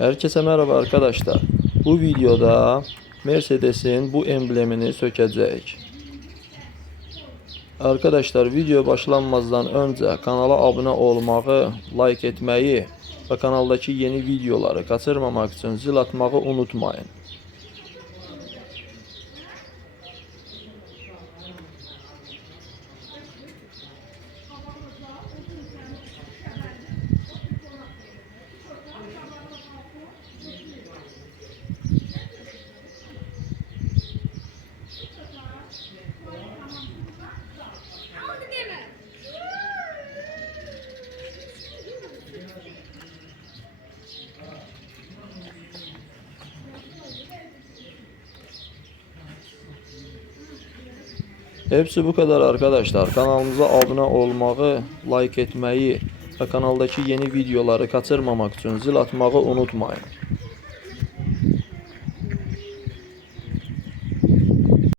Herkese merhaba arkadaşlar. Bu videoda Mercedes'in bu emblemini sökecek. Arkadaşlar video başlanmazdan önce kanala abone olmağı, like etmeyi ve kanaldaki yeni videoları kaçırmamak için zil atmağı unutmayın. Hepsi bu kadar arkadaşlar. Kanalımıza abone olmağı, like etmeyi ve kanaldaki yeni videoları kaçırmamak için zil atmağı unutmayın.